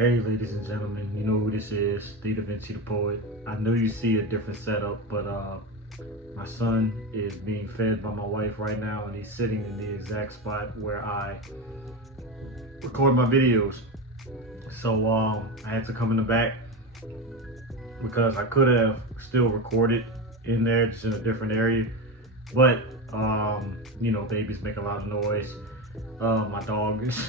Hey ladies and gentlemen, you know who this is, the Davinci the Poet. I know you see a different setup, but my son is being fed by my wife right now and he's sitting in the exact spot where I record my videos. So I had to come in the back because I could have still recorded in there, just in a different area. But you know, babies make a lot of noise. My dog is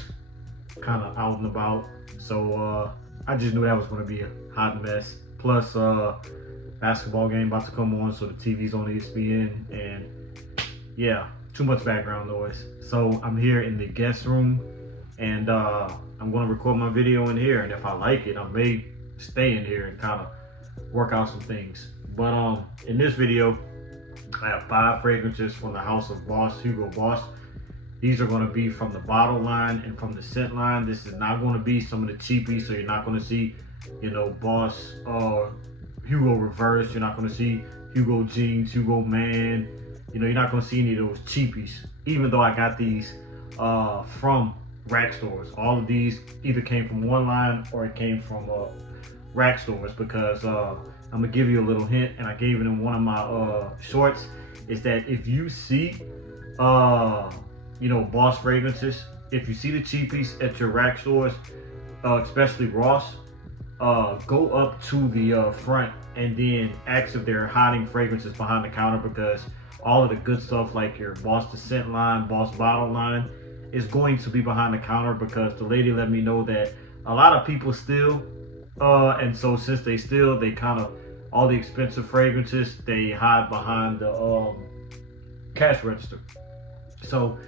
kind of out and about. So I just knew that was going to be a hot mess. Plus, basketball game about to come on, so the TV's on ESPN, and yeah, too much background noise. So I'm here in the guest room, and I'm going to record my video in here. And if I like it, I may stay in here and kind of work out some things. But in this video, I have 5 fragrances from the house of Hugo Boss. These are going to be from the bottle line and from the scent line. This is not going to be some of the cheapies, so you're not going to see, you know, Boss Hugo Reverse. You're not going to see Hugo Jeans, Hugo Man. You know, you're not going to see any of those cheapies. Even though I got these from rack stores. All of these either came from one line or it came from rack stores, because I'm going to give you a little hint, and I gave it in one of my shorts, is that if you see you know, Boss fragrances, if you see the cheapies at your rack stores, especially Ross, go up to the front and then ask if they're hiding fragrances behind the counter, because all of the good stuff like your Boss the Scent line, Boss bottle line is going to be behind the counter, because the lady let me know that a lot of people steal, and so since they steal, they kind of, all the expensive fragrances, they hide behind the cash register. So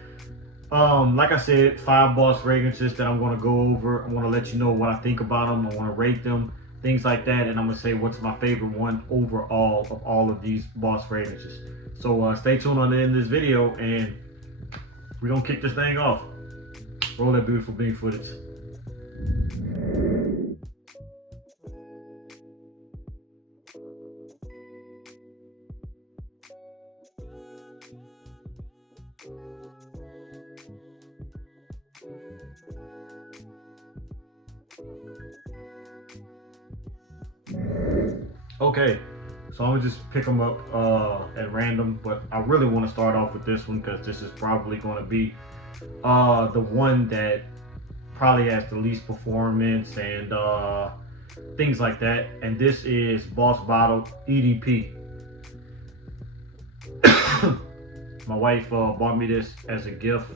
like I said, 5 Boss fragrances that I'm going to go over. I want to let you know what I think about them. I want to rate them, things like that. And I'm going to say what's my favorite one overall of all of these Boss fragrances. So stay tuned on the end of this video, and we're going to kick this thing off. Roll that beautiful bean footage. Okay, so I'm gonna just pick them up at random, but I really want to start off with this one because this is probably going to be the one that probably has the least performance and things like that. And this is Boss Bottle EDP. My wife bought me this as a gift.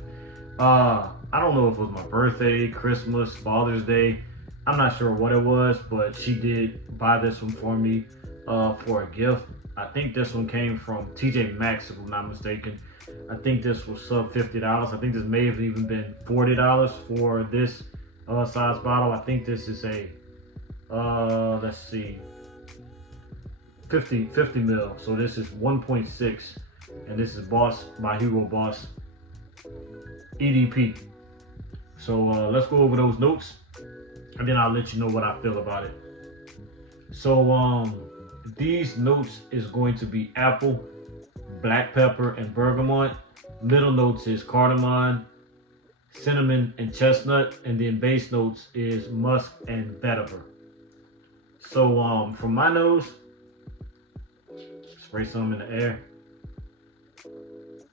I don't know if it was my birthday, Christmas, Father's Day. I'm not sure what it was, but she did buy this one for me for a gift. I think this one came from TJ Maxx, if I'm not mistaken. I think this was sub $50. I think this may have even been $40 for this size bottle. I think this is a, let's see, 50 mil. So this is 1.6, and this is Boss by Hugo Boss EDP. So let's go over those notes, and then I'll let you know what I feel about it. So these notes is going to be apple, black pepper, and bergamot. Middle notes is cardamom, cinnamon, and chestnut, and then base notes is musk and vetiver. So from my nose, spray some in the air.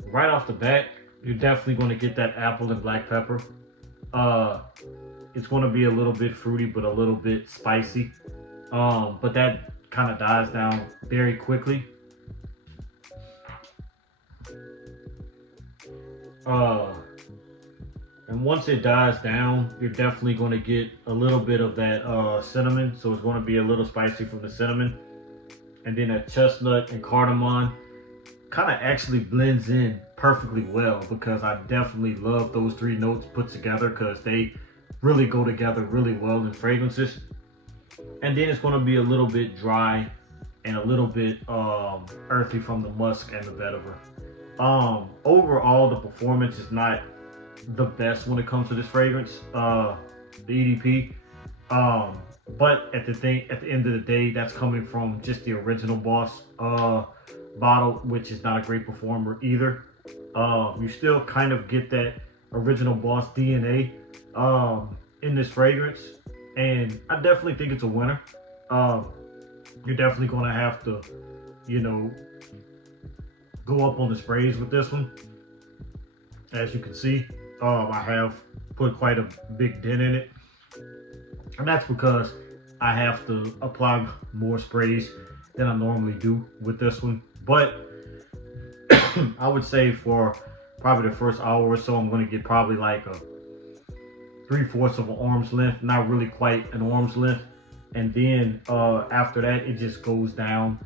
Right off the bat, you're definitely going to get that apple and black pepper. It's going to be a little bit fruity, but a little bit spicy. But that kind of dies down very quickly. And once it dies down, you're definitely going to get a little bit of that cinnamon. So it's going to be a little spicy from the cinnamon. And then that chestnut and cardamom kind of actually blends in perfectly well, because I definitely love those 3 notes put together, because they really go together really well in fragrances. And then it's going to be a little bit dry and a little bit earthy from the musk and the vetiver. Overall, the performance is not the best when it comes to this fragrance, the EDP. But at the end of the day, that's coming from just the original Boss bottle, which is not a great performer either. You still kind of get that original Boss DNA in this fragrance, and I definitely think it's a winner. Um, you're definitely gonna have to, you know, go up on the sprays with this one. As you can see, I have put quite a big dent in it, and that's because I have to apply more sprays than I normally do with this one. But I would say for probably the first hour or so, I'm going to get probably like a 3/4 of an arm's length, not really quite an arm's length. And then after that, it just goes down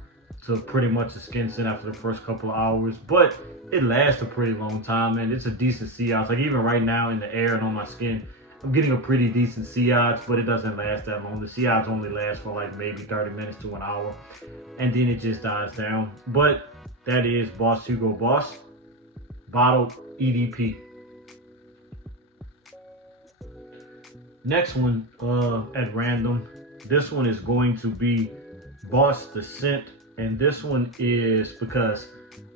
to pretty much a skin scent after the first couple of hours. But it lasts a pretty long time, and it's a decent sea odds. Like even right now in the air and on my skin, I'm getting a pretty decent sea odds, but it doesn't last that long. The sea odds only last for like maybe 30 minutes to an hour, and then it just dies down. But that is Boss Hugo Boss Bottled EDP. Next one at random. This one is going to be Boss the Scent, and this one is because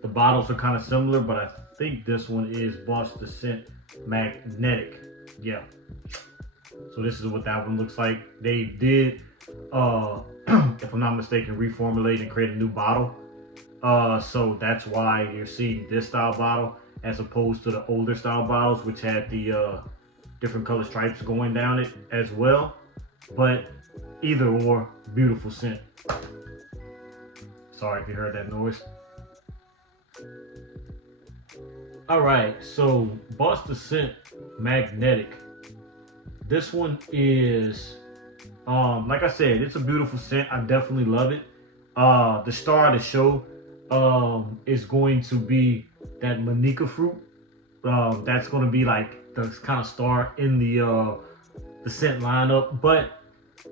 the bottles are kind of similar, but I think this one is Boss the Scent Magnetic. Yeah. So this is what that one looks like. They did, if I'm not mistaken, reformulate and create a new bottle. So that's why you're seeing this style bottle as opposed to the older style bottles, which had the different color stripes going down it as well. But either or, beautiful scent. Sorry if you heard that noise. All right, so Boss the Scent Magnetic. This one is, like I said, it's a beautiful scent. I definitely love it. The star of the show is going to be that Manica fruit. That's going to be like the kind of star in the scent lineup, but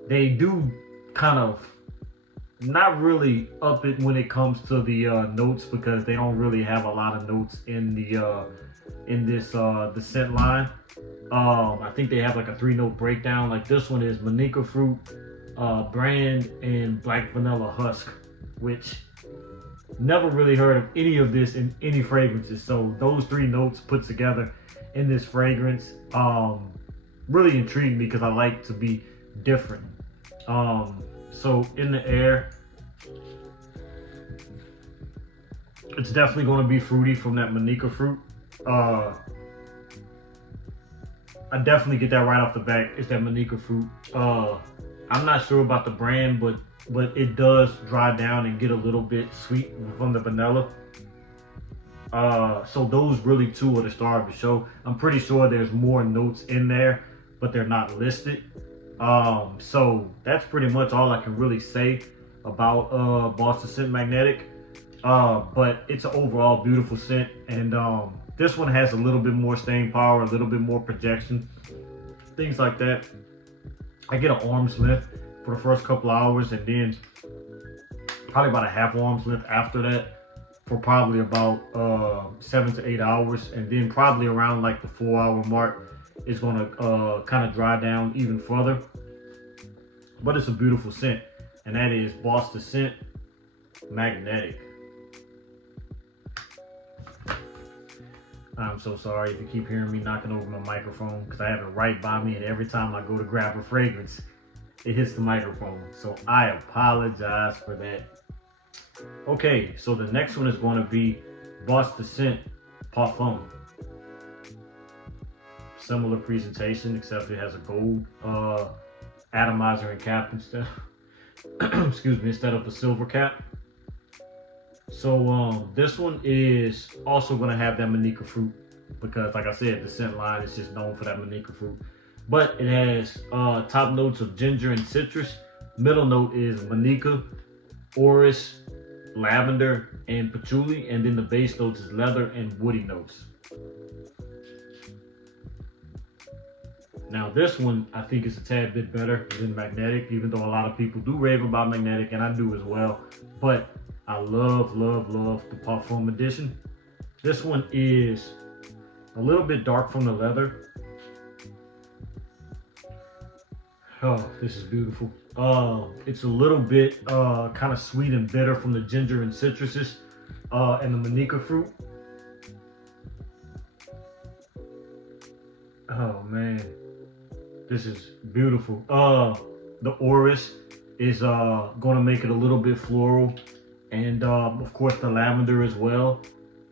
they do kind of not really up it when it comes to the notes, because they don't really have a lot of notes in the the scent line. I think they have like a 3-note breakdown. Like this one is Manica fruit, brand, and black vanilla husk, which never really heard of any of this in any fragrances. So those 3 notes put together in this fragrance really intrigued me because I like to be different. So in the air, it's definitely going to be fruity from that Manica fruit. I definitely get that right off the bat. It's that Manica fruit. I'm not sure about the brand, but it does dry down and get a little bit sweet from the vanilla. So those really 2 are the star of the show. I'm pretty sure there's more notes in there, but they're not listed. So that's pretty much all I can really say about Boss the Scent Magnetic. But it's an overall beautiful scent, and this one has a little bit more staying power, a little bit more projection, things like that. I get an arm's length for the first couple hours, and then probably about a half arm's length after that for probably about 7 to 8 hours, and then probably around like the 4-hour mark is going to kind of dry down even further. But it's a beautiful scent, and that is Boss the Scent Magnetic. I'm so sorry if you keep hearing me knocking over my microphone, because I have it right by me, and every time I go to grab a fragrance, it hits the microphone. So I apologize for that. Okay, so the next one is going to be Boss the Scent Parfum. Similar presentation, except it has a gold atomizer and cap instead excuse me, instead of the silver cap. So this one is also going to have that Manica fruit, because like I said, the scent line is just known for that Manica fruit. But it has top notes of ginger and citrus. Middle note is Manica, orris, lavender, and patchouli. And then the base notes is leather and woody notes. Now this one I think is a tad bit better than Magnetic, even though a lot of people do rave about Magnetic, and I do as well. But I love the Parfum edition. This one is a little bit dark from the leather. Oh, this is beautiful. It's a little bit kind of sweet and bitter from the ginger and citruses and the Manica fruit. Oh man. This is beautiful. The Oris is gonna make it a little bit floral, and of course the lavender as well.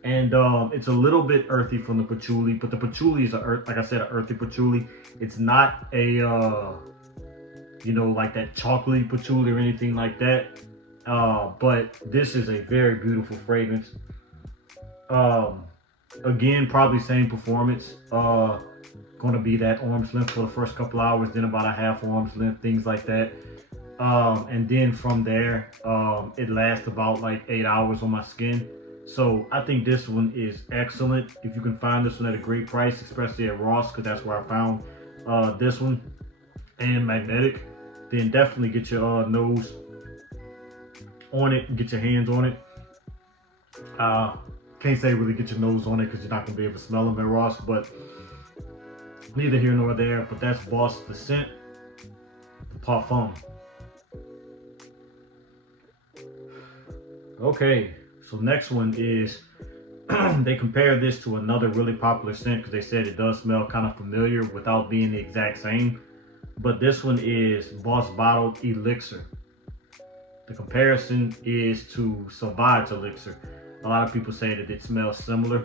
And it's a little bit earthy from the patchouli, but the patchouli is like I said, an earthy patchouli. It's not a like that chocolatey patchouli or anything like that. But this is a very beautiful fragrance. Again, probably same performance. Going to be that arm's length for the first couple hours, then about a half arm's length, things like that. And then from there, it lasts about like 8 hours on my skin. So I think this one is excellent. If you can find this one at a great price, especially at Ross, because that's where I found this one, and Magnetic, then definitely get your nose on it and get your hands on it. Can't say really get your nose on it because you're not gonna be able to smell them at Ross, but neither here nor there. But that's Boss the Scent, the Parfum. Okay, so next one is they compare this to another really popular scent because they said it does smell kind of familiar without being the exact same. But this one is Boss Bottled Elixir. The comparison is to Sauvage Elixir. A lot of people say that it smells similar.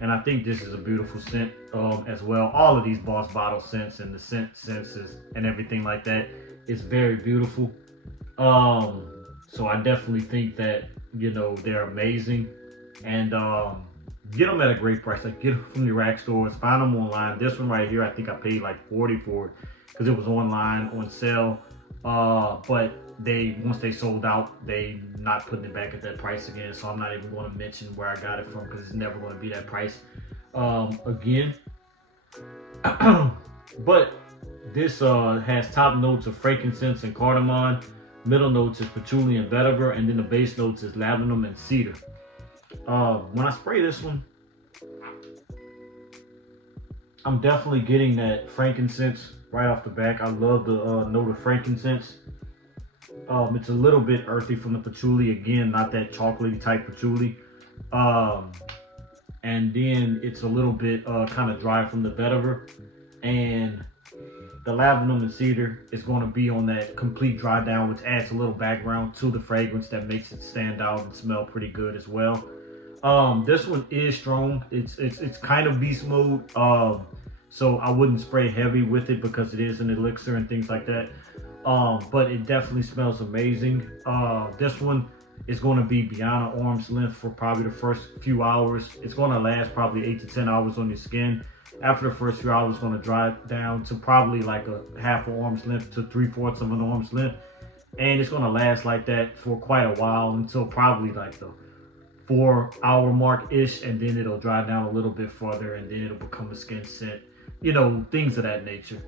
And I think this is a beautiful scent as well. All of these Boss Bottle scents and the scent senses and everything like that is very beautiful. So I definitely think that, they're amazing. And get them at a great price. Like, get them from your rack stores, find them online. This one right here, I think I paid like $40 for it because it was online on sale. But once they sold out, they not putting it back at that price again. So I'm not even going to mention where I got it from because it's never going to be that price again. But this has top notes of frankincense and cardamom. Middle notes is patchouli and vetiver, and then the base notes is lavender and cedar. When I spray this one, I'm definitely getting that frankincense right off the back. I love the note of frankincense. It's a little bit earthy from the patchouli. Again, not that chocolatey type patchouli. And then it's a little bit kind of dry from the vetiver. And the lavender and cedar is going to be on that complete dry down, which adds a little background to the fragrance that makes it stand out and smell pretty good as well. This one is strong. It's kind of beast mode. So I wouldn't spray heavy with it because it is an elixir and things like that. But it definitely smells amazing. This one is going to be beyond an arm's length for probably the first few hours. It's going to last probably 8 to 10 hours on your skin. After the first few hours, it's going to dry down to probably like a half an arm's length to 3/4 of an arm's length. And it's going to last like that for quite a while until probably like the 4-hour mark-ish. And then it'll dry down a little bit further and then it'll become a skin scent. Things of that nature.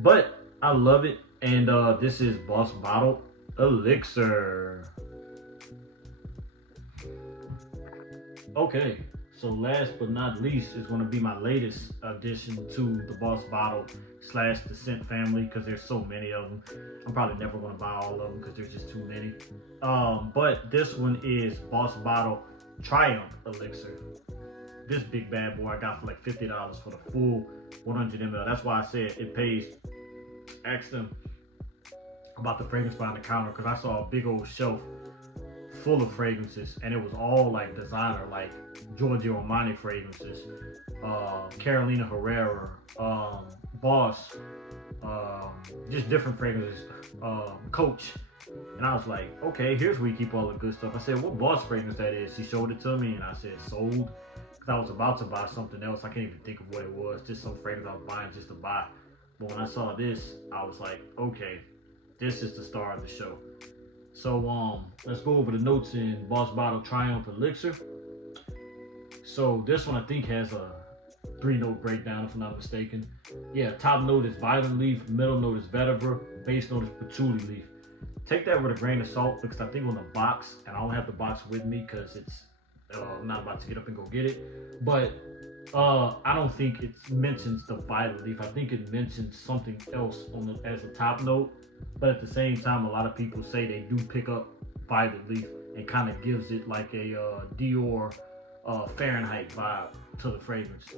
But I love it. And this is Boss Bottled Elixir. Okay, so last but not least is going to be my latest addition to the Boss Bottle / the scent family because there's so many of them. I'm probably never going to buy all of them because there's just too many. But this one is Boss Bottle Triumph Elixir. This big bad boy I got for like $50 for the full 100 ml. That's why I said it pays. Ask them about the fragrance behind the counter because I saw a big old shelf full of fragrances and it was all like designer, like Giorgio Armani fragrances, Carolina Herrera, Boss, just different fragrances, Coach. And I was like, okay, here's where you keep all the good stuff. I said, what Boss fragrance that is? She showed it to me and I said, sold. Because I was about to buy something else. I can't even think of what it was. Just some fragrance I was buying just to buy. But when I saw this, I was like, okay, this is the star of the show. So let's go over the notes in Boss Bottle Triumph Elixir. So this one I think has a 3-note breakdown if I'm not mistaken. Yeah, top note is violet leaf, middle note is vetiver, base note is patchouli leaf. Take that with a grain of salt because I think on the box, and I don't have the box with me because it's I'm not about to get up and go get it, but I don't think it mentions the violet leaf. I think it mentions something else as a top note. But at the same time, a lot of people say they do pick up violet leaf and kind of gives it like a Dior Fahrenheit vibe to the fragrance.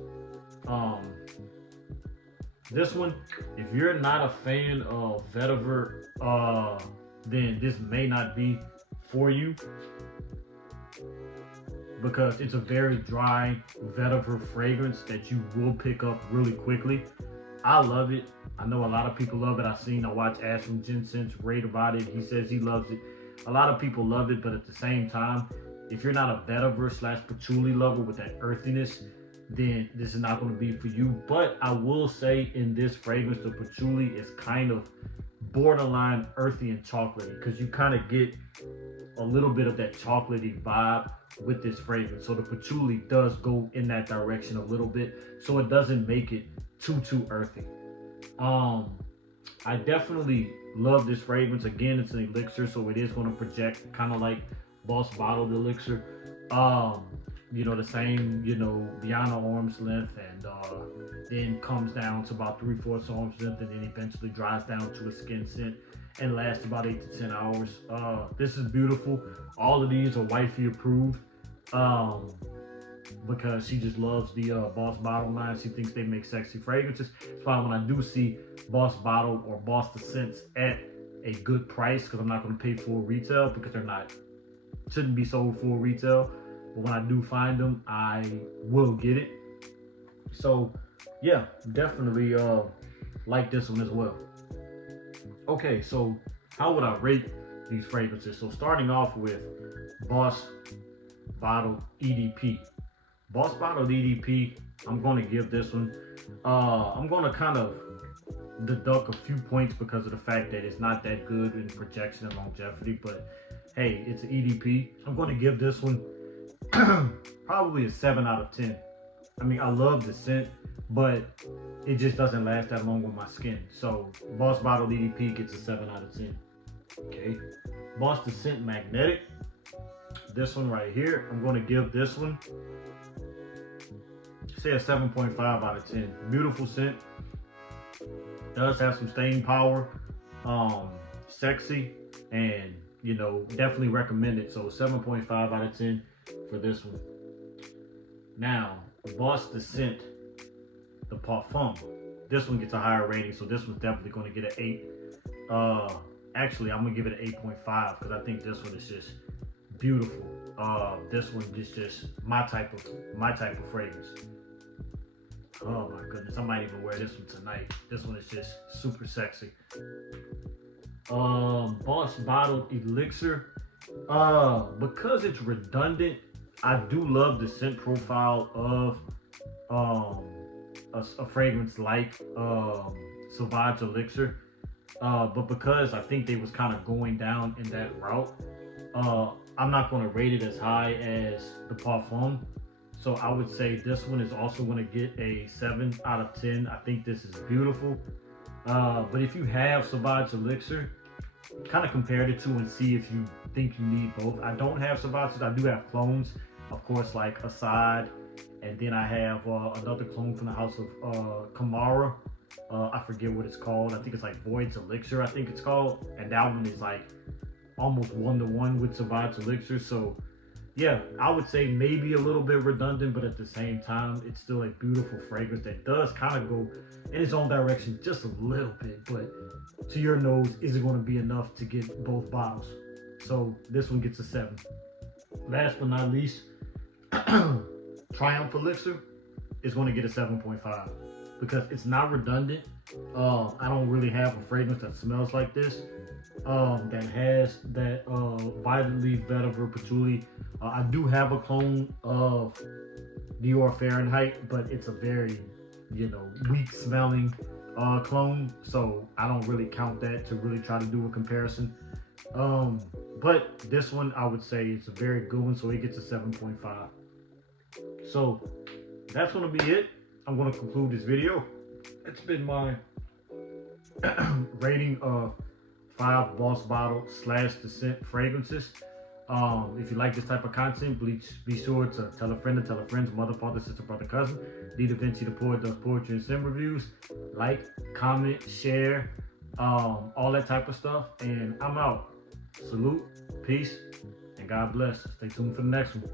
This one, if you're not a fan of vetiver, then this may not be for you, because it's a very dry vetiver fragrance that you will pick up really quickly. I love it. I know a lot of people love it. I watched Ash from Jensen's rate about it. He says he loves it. A lot of people love it, but at the same time, if you're not a vetiver / patchouli lover with that earthiness, then this is not going to be for you. But I will say in this fragrance, the patchouli is kind of borderline earthy and chocolatey, because you kind of get a little bit of that chocolatey vibe with this fragrance. So the patchouli does go in that direction a little bit, so it doesn't make it too earthy. I definitely love this fragrance. Again, it's an elixir, so it is going to project kind of like Boss Bottled Elixir. You know, the same, you know, beyond arm's length, and then comes down to about 3/4 arm's length, and then eventually dries down to a skin scent and lasts about 8 to 10 hours. This is beautiful. All of these are wifey approved, because she just loves the Boss Bottle line. She thinks they make sexy fragrances. That's why when I do see Boss Bottle or Boss the Scents at a good price, because I'm not going to pay full retail, because they're not, shouldn't be sold full retail, but when I do find them, I will get it. So yeah, definitely like this one as well. Okay, so how would I rate these fragrances? So starting off with Boss Bottled EDP. Boss Bottled EDP, I'm going to give this one, I'm going to kind of deduct a few points because of the fact that it's not that good in projection and longevity, but hey, it's an EDP. I'm going to give this one probably a 7 out of 10. I mean, I love the scent, but it just doesn't last that long on my skin. So Boss Bottled EDP gets a 7 out of 10. Okay, Boss the Scent Magnetic. This one right here, I'm going to give this one, say a 7.5 out of 10. Beautiful scent. Does have some staying power. Sexy, and you know, definitely recommend it. So 7.5 out of 10 for this one. Now, Boss the Scent, the Parfum. This one gets a higher rating, so this one's definitely going to get an 8. Actually, I'm gonna give it an 8.5 because I think this one is just beautiful. This one is just my type of fragrance. Oh my goodness, I might even wear this one tonight. This one is just super sexy. Boss Bottled Elixir. Because it's redundant, I do love the scent profile of a fragrance like Sauvage Elixir. But because I think they was kind of going down in that route, I'm not going to rate it as high as the Parfum. So I would say this one is also going to get a 7 out of 10. I think this is beautiful. But if you have Sauvage Elixir, kind of compare the two and see if you think you need both. I don't have Sauvages. I do have clones, of course, like Assad, and then I have another clone from the house of Kamara. I forget what it's called. I think it's like Void's Elixir, I think it's called. And that one is like almost 1-to-1 with Sauvage Elixir. So yeah, I would say maybe a little bit redundant, but at the same time, it's still a beautiful fragrance that does kind of go in its own direction just a little bit. But to your nose, is it going to be enough to get both bottles? So this one gets a 7. Last but not least, Triumph Elixir is going to get a 7.5 because it's not redundant. I don't really have a fragrance that smells like this, that has that violet leaf vetiver patchouli. I do have a clone of Dior Fahrenheit, but it's a very, weak smelling clone, so I don't really count that to really try to do a comparison. But this one, I would say it's a very good one, so it gets a 7.5. So that's going to be it. I'm going to conclude this video. It's been my rating of 5 Boss Bottle / The Scent fragrances. If you like this type of content, please be sure to tell a friend, mother, father, sister, brother, cousin. Davinci the Poet does poetry and scent reviews. Like, comment, share, all that type of stuff. And I'm out. Salute, peace, and God bless. Stay tuned for the next one.